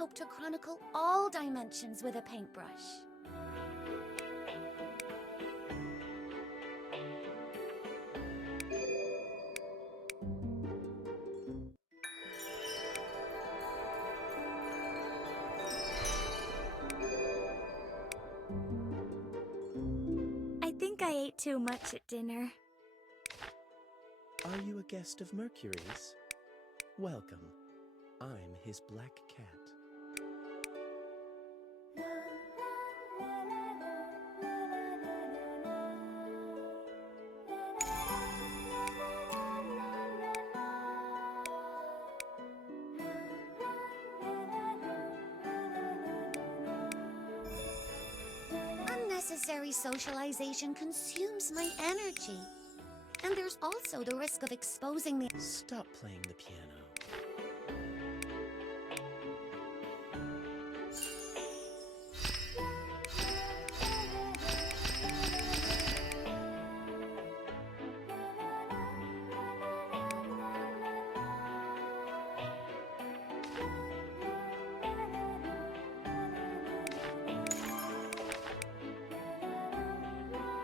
hope to chronicle all dimensions with a paintbrush. I think I ate too much at dinner. Are you a guest of Mercury's? Welcome. I'm his black cat. Unnecessary socialization consumes my energy. And there's also the risk of exposing the— Stop playing the piano.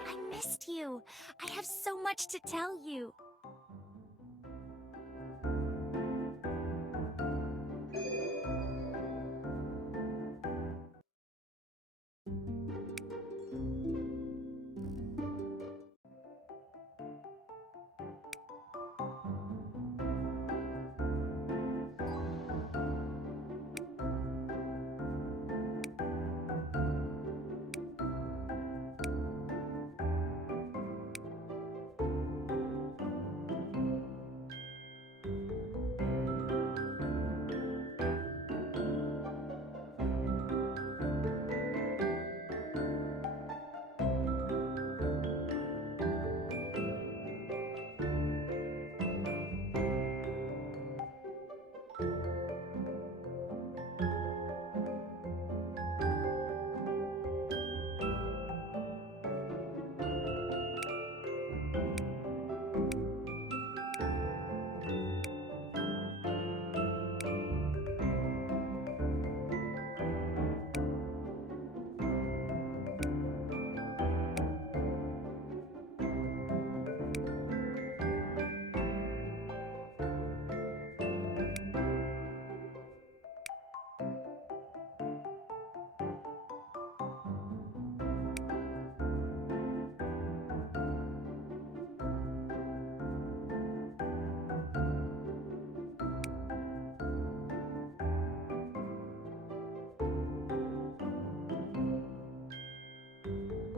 I missed you. I have so much to tell you.